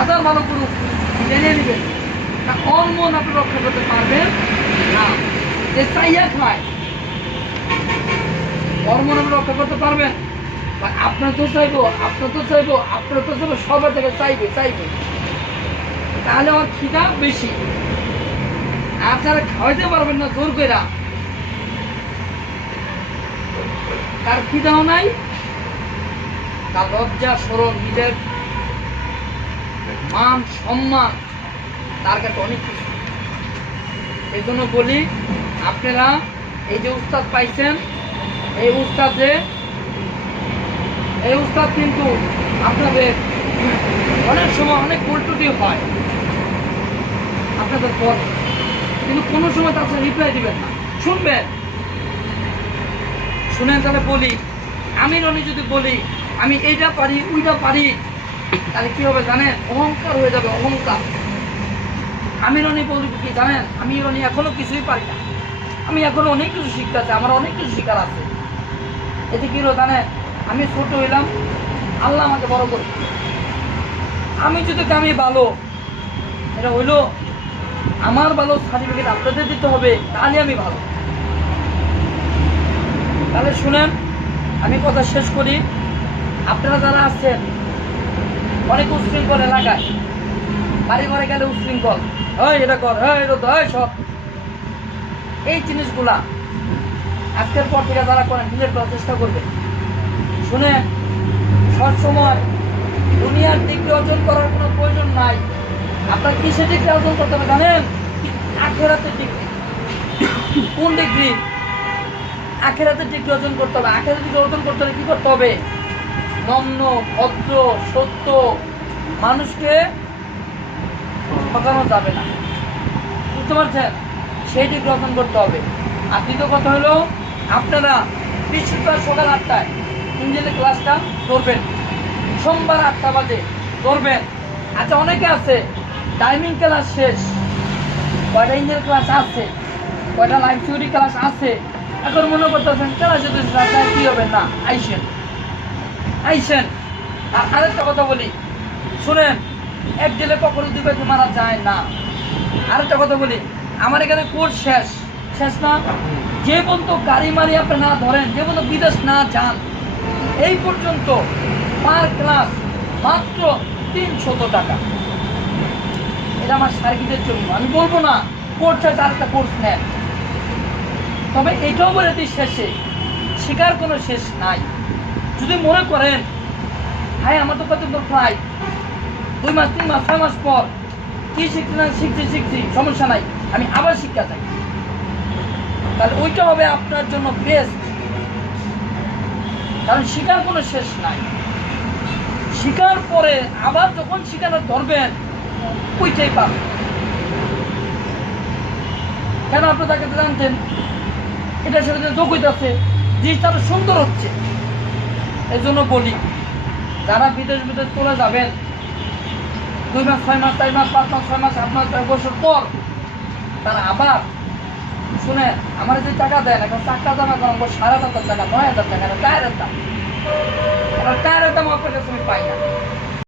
হাজার ভালো করুক, জেনে নেবেন ওর মন আপনি রক্ষা করতে পারবেন না। যে চাইয়া খায় ওর মন আপনি রক্ষা করতে পারবেন? আপনার তো চাইবো, সবার থেকে চাইবে, তাহলে আমার খিদা বেশি। আর যারা খাওয়াইতে পারবেন না জোর করে, তার খিদাও নাই, তার লজ্জা শরম, নিজের মান সম্মান, তার কাছে অনেক কিছু। এই জন্য বলি, আপনারা এই যে উস্তাদ পাইছেন, এই উস্তাদ কিন্তু আপনাদের অনেক সময় অনেক উল্টুটি হয় আপনাদের পর, কিন্তু কোনো সময় তার সাথে রিপ্লাই দিবেন না, শুনবেন। শুনেন তাহলে বলি, আমি রনি যদি বলি আমি এইটা পারি ওইটা পারি, তাহলে কি হবে জানেন? অহংকার হয়ে যাবে, অহংকার। আমি রনি বলি কি জানেন? আমি রনি এখনো কিছুই পারি না, আমি এখনো অনেক কিছু শিখতে আছে, আমার অনেক কিছু শিখার আছে। এতে কি হলো জানেন? আমি ছোট হইলাম, আল্লাহ আমাকে বড় করে। আমি যদি আমি ভালো, এটা হইলো আমার ভালো সার্টিফিকেট আপনাদের দিতে হবে, তাহলে আমি ভালো। তাহলে শুনেন, আমি কথা শেষ করি। আপনারা যারা আছেন অনেক উশৃঙ্খল এলাকায়, বাড়ি ঘরে গেলে উশৃঙ্খল, হয় এটা কর, হয় এটা হয়, সব এই জিনিসগুলা আজকের পর থেকে যারা করেন ডিলেট করার চেষ্টা করবে। শুনে সবসময় দুনিয়ার ডিগ্রি অর্জন করার কোনো প্রয়োজন নাই। আপনার কিসের ডিগ্রি অর্জন করতে হবে জানেন? আখেরাতের ডিগ্রি। কোন ডিগ্রি? আখেরাতের ডিগ্রি অর্জন করতে হবে। আখেরাতের ডিগ্রি অর্জন করতে হলে কি করতে হবে? নম্র, ভদ্র, সত্য, মানুষকে ঠকানো যাবে না, বুঝতে পারছেন? সেই ডিগ্রি অর্জন করতে হবে। আর দ্বিতীয় কথা হলো, আপনারা বৃহস্পতিবার সকাল 8টায় ইঞ্জিনিয়ারিং ক্লাসটা করবেন, সোমবার 8টা বাজে করবেন। আচ্ছা, অনেকে আছে টাইমিং ক্লাস শেষ, কয়টা ইঞ্জিনিয়ারিং ক্লাস আছে, কয়টা লাইফ থিওরি ক্লাস আছে, এখন মনে করতেছেন ক্লাসে কি হবে না, আইসেন। আর আরেকটা কথা বলি, শুনেন, এক দিলে কখনো দুপাইতে মারা যায় না। আরেকটা কথা বলি, আমার এখানে কোর্স শেষ না, যে পর্যন্ত গাড়ি মারি আপনি না ধরেন, যে পর্যন্ত বিদেশ না যান, এই পর্যন্ত পার ক্লাস মাত্র 300 টাকা। এটা আমার সার্কিটের জন্য, আমি বলবো না কোর্স আছে আরেকটা কোর্স নেন, তবে এটাও বলে দিই শেষে শেখার কোনো শেষ নাই। যদি মনে করেন ভাই আমার তো কত প্রায় 2 মাস 3 মাস 6 মাস পর কি শিখছি না শিখছি সমস্যা নাই, আমি আবার শিক্ষা চাই, তাহলে ওইটা হবে আপনার জন্য বেস্ট। কারণ শিখার কোনো শেষ নাই। শিখার পরে আবার যখন শিখানো ধরবেন ওইটাই পাবেন। কেন? আপনি তাকে জানতেন এটার সাথে যোগ হইতেছে, জিনিসটা আরো সুন্দর হচ্ছে। এই জন্য বলি, যারা বিদেশ চলে যাবেন 2 মাস 6 মাস 4 মাস 5 মাস 6 মাস 8 মাস 1 বছর পর, তারা আবার শুনেন, আমার যে টাকা দেন এখন চাকরা দাম এখন 7,500 টাকা, 9,000 টাকা, টায়ারের দাম, টায়ারের দাম আপনার কাছে আমি পাই না।